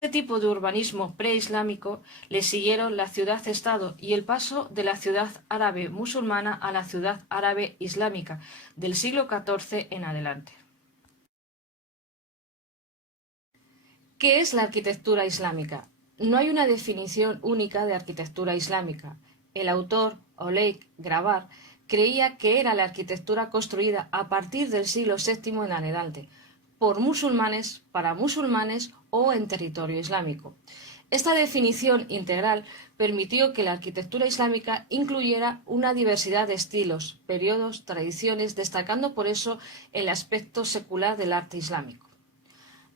Este tipo de urbanismo preislámico le siguieron la ciudad-estado y el paso de la ciudad árabe musulmana a la ciudad árabe islámica del siglo XIV en adelante. ¿Qué es la arquitectura islámica? No hay una definición única de arquitectura islámica. El autor, Oleg Grabar, creía que era la arquitectura construida a partir del siglo VII en adelante, por musulmanes, para musulmanes o en territorio islámico. Esta definición integral permitió que la arquitectura islámica incluyera una diversidad de estilos, periodos, tradiciones, destacando por eso el aspecto secular del arte islámico.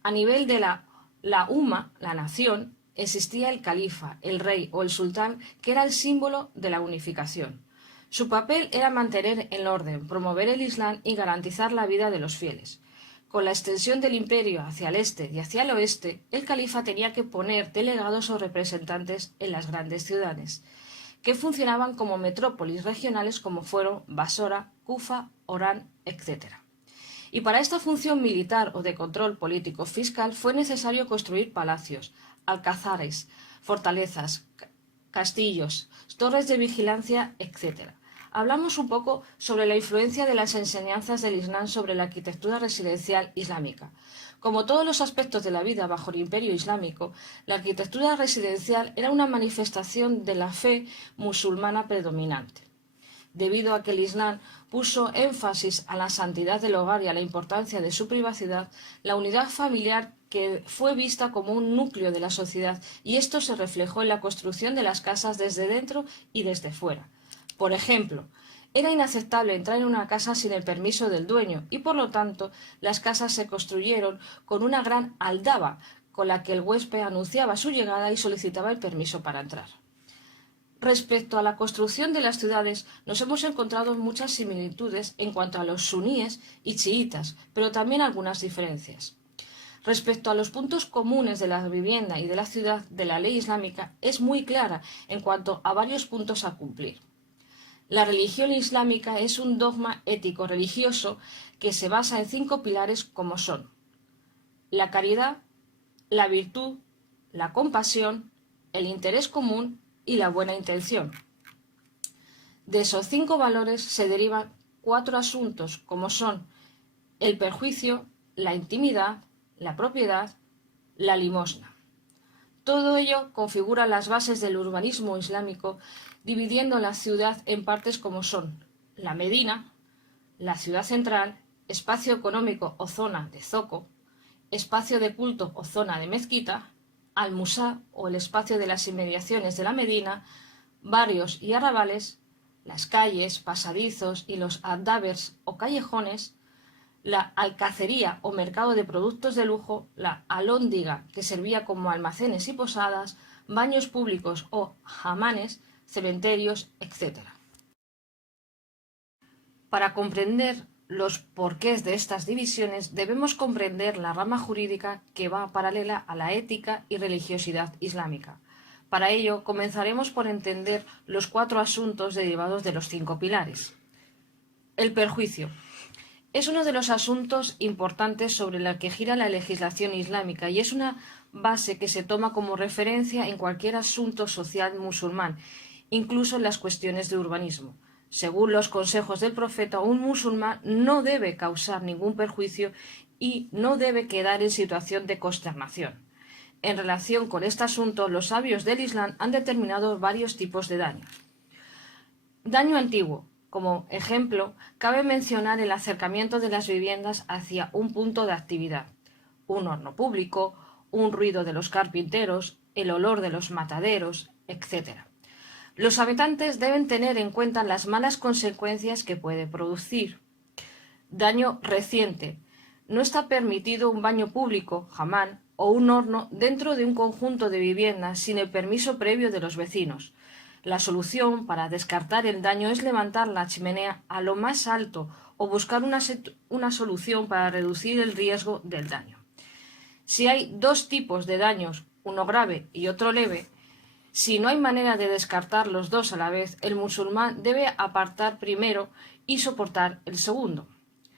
A nivel de la umma, la nación, existía el califa, el rey o el sultán, que era el símbolo de la unificación. Su papel era mantener el orden, promover el Islam y garantizar la vida de los fieles. Con la extensión del imperio hacia el este y hacia el oeste, el califa tenía que poner delegados o representantes en las grandes ciudades, que funcionaban como metrópolis regionales como fueron Basora, Kufa, Orán, etc. Y para esta función militar o de control político fiscal fue necesario construir palacios, alcazares, fortalezas, castillos, torres de vigilancia, etc. Hablamos un poco sobre la influencia de las enseñanzas del Islam sobre la arquitectura residencial islámica. Como todos los aspectos de la vida bajo el imperio islámico, la arquitectura residencial era una manifestación de la fe musulmana predominante. Debido a que el Islam puso énfasis a la santidad del hogar y a la importancia de su privacidad, la unidad familiar que fue vista como un núcleo de la sociedad, y esto se reflejó en la construcción de las casas desde dentro y desde fuera. Por ejemplo, era inaceptable entrar en una casa sin el permiso del dueño y, por lo tanto, las casas se construyeron con una gran aldaba con la que el huésped anunciaba su llegada y solicitaba el permiso para entrar. Respecto a la construcción de las ciudades, nos hemos encontrado muchas similitudes en cuanto a los suníes y chiitas, pero también algunas diferencias. Respecto a los puntos comunes de la vivienda y de la ciudad de la ley islámica, es muy clara en cuanto a varios puntos a cumplir. La religión islámica es un dogma ético-religioso que se basa en 5 pilares como son la caridad, la virtud, la compasión, el interés común y la buena intención. De esos 5 valores se derivan 4 asuntos como son el perjuicio, la intimidad, la propiedad, la limosna. Todo ello configura las bases del urbanismo islámico, dividiendo la ciudad en partes como son la Medina, la ciudad central, espacio económico o zona de zoco, espacio de culto o zona de mezquita, al-Musá o el espacio de las inmediaciones de la Medina, barrios y arrabales, las calles, pasadizos y los addabers o callejones, la alcacería o mercado de productos de lujo, la alhóndiga que servía como almacenes y posadas, baños públicos o hamanes, cementerios, etc. Para comprender los porqués de estas divisiones debemos comprender la rama jurídica que va paralela a la ética y religiosidad islámica. Para ello comenzaremos por entender los 4 asuntos derivados de los 5 pilares. El perjuicio es uno de los asuntos importantes sobre la que gira la legislación islámica y es una base que se toma como referencia en cualquier asunto social musulmán, incluso en las cuestiones de urbanismo. Según los consejos del profeta, un musulmán no debe causar ningún perjuicio y no debe quedar en situación de consternación. En relación con este asunto, los sabios del Islam han determinado varios tipos de daño. Daño antiguo. Como ejemplo, cabe mencionar el acercamiento de las viviendas hacia un punto de actividad, un horno público, un ruido de los carpinteros, el olor de los mataderos, etc. Los habitantes deben tener en cuenta las malas consecuencias que puede producir. Daño reciente. No está permitido un baño público, hamán, o un horno dentro de un conjunto de viviendas sin el permiso previo de los vecinos. La solución para descartar el daño es levantar la chimenea a lo más alto o buscar una solución para reducir el riesgo del daño. Si hay 2 tipos de daños, uno grave y otro leve, si no hay manera de descartar los 2 a la vez, el musulmán debe apartar primero y soportar el segundo.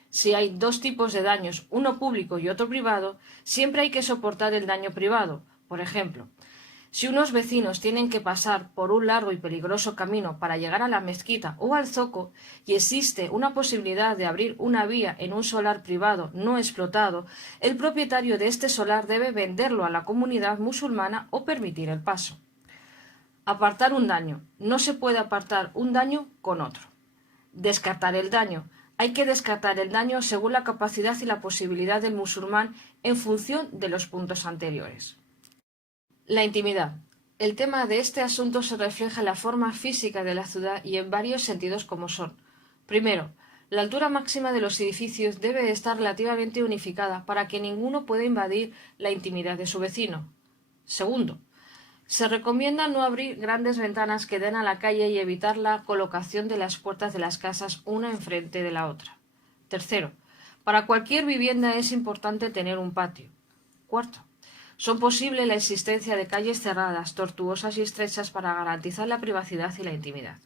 Si hay 2 tipos de daños, uno público y otro privado, siempre hay que soportar el daño privado, Por ejemplo, si unos vecinos tienen que pasar por un largo y peligroso camino para llegar a la mezquita o al zoco y existe una posibilidad de abrir una vía en un solar privado no explotado, el propietario de este solar debe venderlo a la comunidad musulmana o permitir el paso. Apartar un daño. No se puede apartar un daño con otro. Descartar el daño. Hay que descartar el daño según la capacidad y la posibilidad del musulmán en función de los puntos anteriores. La intimidad. El tema de este asunto se refleja en la forma física de la ciudad y en varios sentidos como son. Primero, la altura máxima de los edificios debe estar relativamente unificada para que ninguno pueda invadir la intimidad de su vecino. Segundo, se recomienda no abrir grandes ventanas que den a la calle y evitar la colocación de las puertas de las casas una enfrente de la otra. Tercero, para cualquier vivienda es importante tener un patio. Cuarto, son posible la existencia de calles cerradas, tortuosas y estrechas para garantizar la privacidad y la intimidad.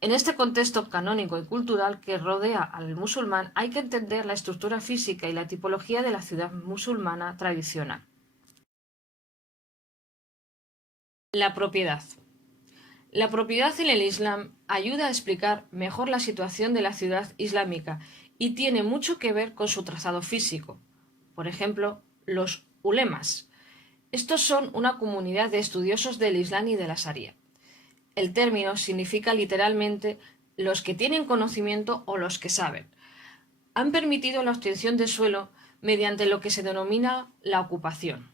En este contexto canónico y cultural que rodea al musulmán hay que entender la estructura física y la tipología de la ciudad musulmana tradicional. La propiedad. La propiedad en el Islam ayuda a explicar mejor la situación de la ciudad islámica y tiene mucho que ver con su trazado físico. Por ejemplo, los ulemas. Estos son una comunidad de estudiosos del Islam y de la Sharia. El término significa literalmente los que tienen conocimiento o los que saben. Han permitido la obtención de suelo mediante lo que se denomina la ocupación.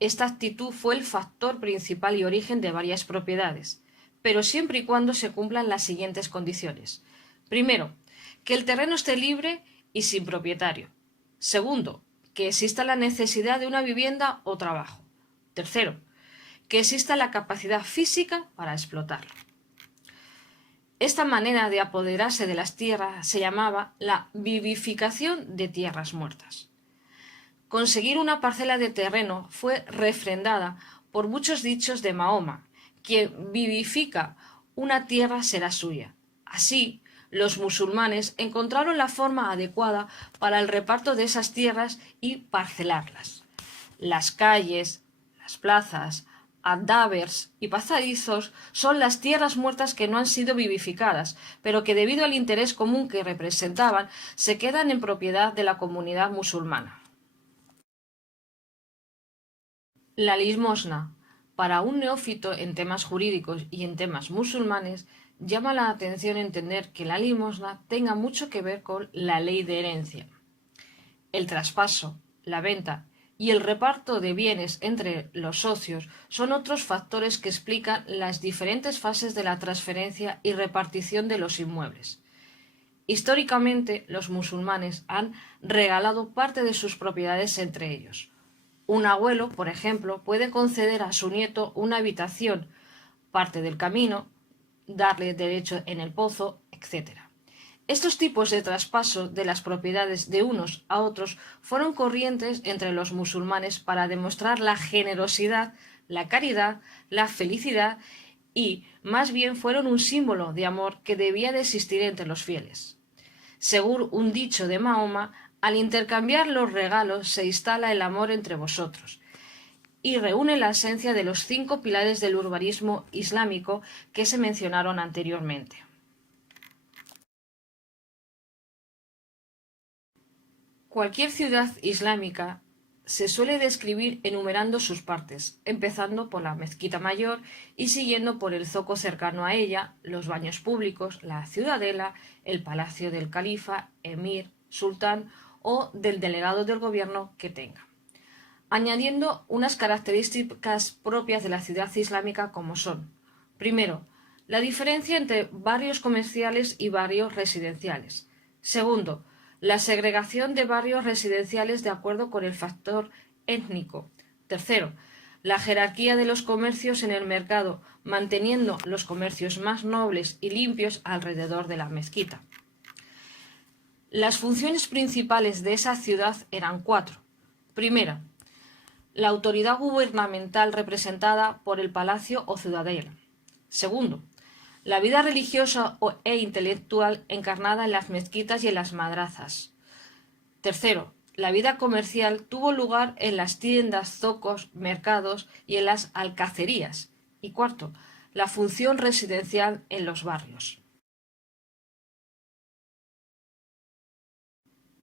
Esta actitud fue el factor principal y origen de varias propiedades, pero siempre y cuando se cumplan las siguientes condiciones. Primero, que el terreno esté libre y sin propietario. Segundo, que exista la necesidad de una vivienda o trabajo. Tercero, que exista la capacidad física para explotarlo. Esta manera de apoderarse de las tierras se llamaba la vivificación de tierras muertas. Conseguir una parcela de terreno fue refrendada por muchos dichos de Mahoma: quien vivifica una tierra será suya. Así, los musulmanes encontraron la forma adecuada para el reparto de esas tierras y parcelarlas. Las calles, las plazas, andavers y pasadizos son las tierras muertas que no han sido vivificadas, pero que debido al interés común que representaban, se quedan en propiedad de la comunidad musulmana. La limosna. Para un neófito en temas jurídicos y en temas musulmanes, llama la atención entender que la limosna tenga mucho que ver con la ley de herencia. El traspaso, la venta y el reparto de bienes entre los socios son otros factores que explican las diferentes fases de la transferencia y repartición de los inmuebles. Históricamente, los musulmanes han regalado parte de sus propiedades entre ellos. Un abuelo, por ejemplo, puede conceder a su nieto una habitación, parte del camino, darle derecho en el pozo, etc. Estos tipos de traspaso de las propiedades de unos a otros fueron corrientes entre los musulmanes para demostrar la generosidad, la caridad, la felicidad y, más bien, fueron un símbolo de amor que debía de existir entre los fieles. Según un dicho de Mahoma, al intercambiar los regalos se instala el amor entre vosotros y reúne la esencia de los 5 pilares del urbanismo islámico que se mencionaron anteriormente. Cualquier ciudad islámica se suele describir enumerando sus partes, empezando por la mezquita mayor y siguiendo por el zoco cercano a ella, los baños públicos, la ciudadela, el palacio del califa, emir, sultán o del delegado del gobierno que tenga, añadiendo unas características propias de la ciudad islámica como son: primero, la diferencia entre barrios comerciales y barrios residenciales. Segundo, la segregación de barrios residenciales de acuerdo con el factor étnico. Tercero, la jerarquía de los comercios en el mercado, manteniendo los comercios más nobles y limpios alrededor de la mezquita. Las funciones principales de esa ciudad eran 4. Primera, la autoridad gubernamental representada por el palacio o ciudadela. Segundo, la vida religiosa e intelectual encarnada en las mezquitas y en las madrazas. Tercero, la vida comercial tuvo lugar en las tiendas, zocos, mercados y en las alcacerías. Y cuarto, la función residencial en los barrios.